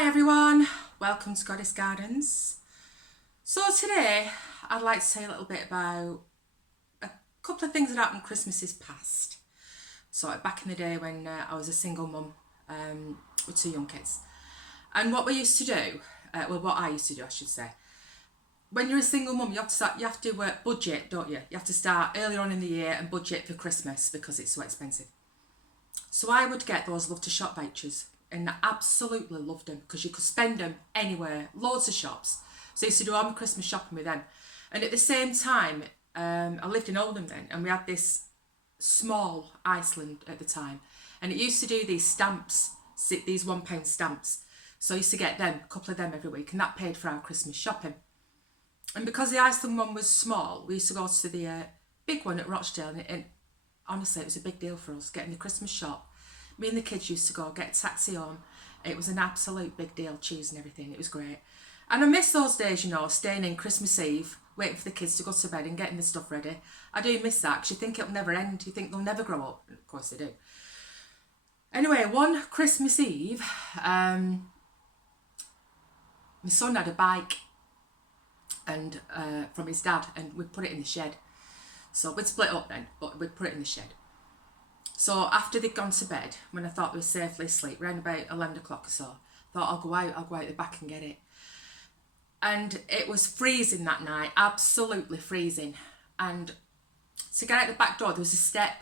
Hi everyone, welcome to Goddess Gardens. So today I'd like to tell you a little bit about a couple of things that happened Christmases past. So back in the day when I was a single mum with two young kids. And what we used to do, what I used to do I should say, when you're a single mum you have to budget, don't you? You have to start earlier on in the year and budget for Christmas because it's so expensive. So I would get those love to shop vouchers and I absolutely loved them because you could spend them anywhere, loads of shops. So I used to do all my Christmas shopping with them. And at the same time, I lived in Oldham then, and we had this small Iceland at the time. And it used to do these stamps, these £1 stamps. So I used to get them, a couple of them every week, and that paid for our Christmas shopping. And because the Iceland one was small, we used to go to the big one at Rochdale, and honestly, it was a big deal for us, getting the Christmas shop. Me and the kids used to go get a taxi home. It was an absolute big deal, cheese and everything. It was great. And I miss those days, you know, staying in Christmas Eve, waiting for the kids to go to bed and getting the stuff ready. I do miss that because you think it'll never end. You think they'll never grow up. And of course they do. Anyway, one Christmas Eve, my son had a bike and from his dad, and we'd put it in the shed. So we'd split up then, but we'd put it in the shed. So after they'd gone to bed, when I thought they were safely asleep, around about 11 o'clock or so, I thought I'll go out the back and get it. And it was freezing that night, absolutely freezing. And to get out the back door, there was a step.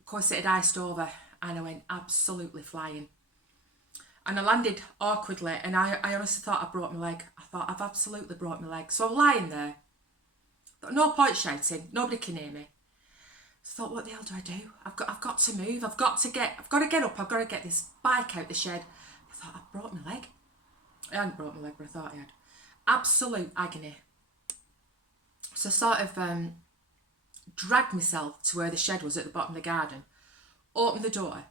Of course, it had iced over, and I went absolutely flying. And I landed awkwardly, and I honestly thought I broke my leg. I thought, I've absolutely broke my leg. So I'm lying there. No point shouting, nobody can hear me. So I thought, what the hell do I do? I've got to move. I've got to get up. I've got to get this bike out the shed. I thought, I broke my leg. I hadn't broke my leg, but I thought I had. Absolute agony. So I sort of dragged myself to where the shed was at the bottom of the garden, opened the door,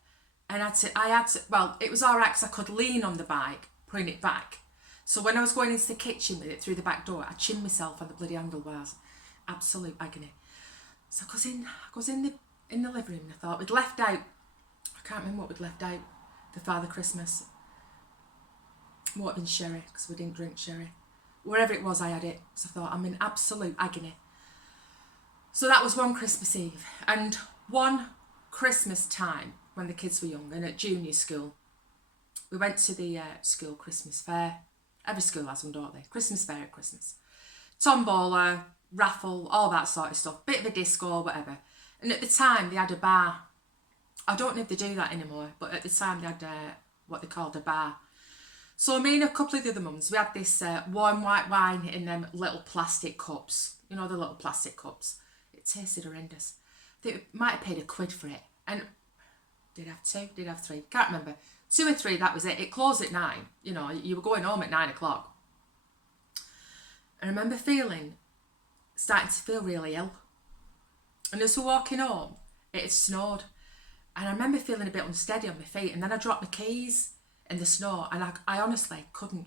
and I had to, well, it was all right because I could lean on the bike, putting it back. So when I was going into the kitchen with it through the back door, I chinned myself on the bloody handlebars. Absolute agony. So I goes in the living room, and I thought we'd left out, I can't remember what we'd left out for Father Christmas. It might have been sherry, because we didn't drink sherry. Wherever it was, I had it. So I thought, I'm in absolute agony. So that was one Christmas Eve. And one Christmas time, when the kids were young, and at junior school, we went to the school Christmas fair. Every school has one, don't they? Christmas fair at Christmas. Tombola, raffle, all that sort of stuff. Bit of a disco, whatever. And at the time, they had a bar. I don't know if they do that anymore, but at the time, they had what they called a bar. So me and a couple of the other mums, we had this warm white wine in them little plastic cups. You know, the little plastic cups. It tasted horrendous. They might have paid £1 for it. And did have two? Did have three? Can't remember. 2 or 3, that was it. It closed at 9. You know, you were going home at 9 o'clock. I remember starting to feel really ill. And as we're walking home, it had snowed. And I remember feeling a bit unsteady on my feet. And then I dropped my keys in the snow. And I honestly couldn't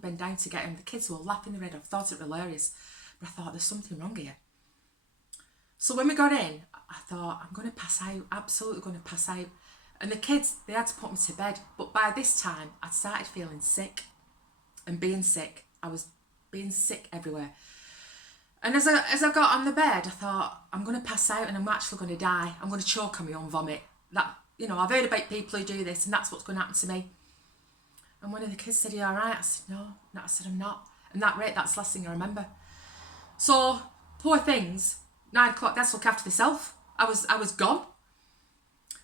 bend down to get them. The kids were laughing their head off. Thought it was hilarious. But I thought, there's something wrong here. So when we got in, I thought, I'm going to pass out. Absolutely going to pass out. And the kids, they had to put me to bed. But by this time, I'd started feeling sick. And being sick. I was being sick everywhere. And as I got on the bed, I thought, I'm going to pass out and I'm actually going to die. I'm going to choke on my own vomit. That, you know, I've heard about people who do this, and that's what's going to happen to me. And one of the kids said, are you all right? I said, no. I said, I'm not. And that's the last thing I remember. So, poor things, 9 o'clock, that's look after myself. I was gone.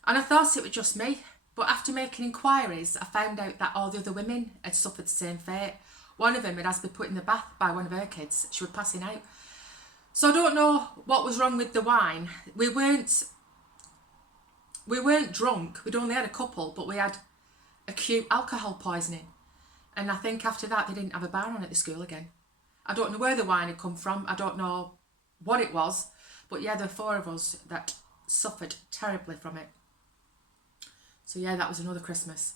And I thought it was just me. But after making inquiries, I found out that all the other women had suffered the same fate. One of them had to be put in the bath by one of her kids. She was passing out. So I don't know what was wrong with the wine. We weren't drunk. We'd only had a couple, but we had acute alcohol poisoning. And I think after that, they didn't have a bar on at the school again. I don't know where the wine had come from. I don't know what it was. But yeah, there were 4 of us that suffered terribly from it. So yeah, that was another Christmas.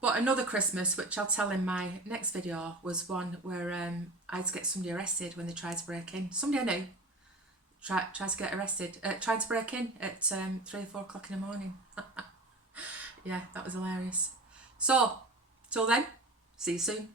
But another Christmas, which I'll tell in my next video, was one where I had to get somebody arrested when they tried to break in. Somebody I knew tried to get arrested, tried to break in at 3 or 4 o'clock in the morning. Yeah, that was hilarious. So, till then, see you soon.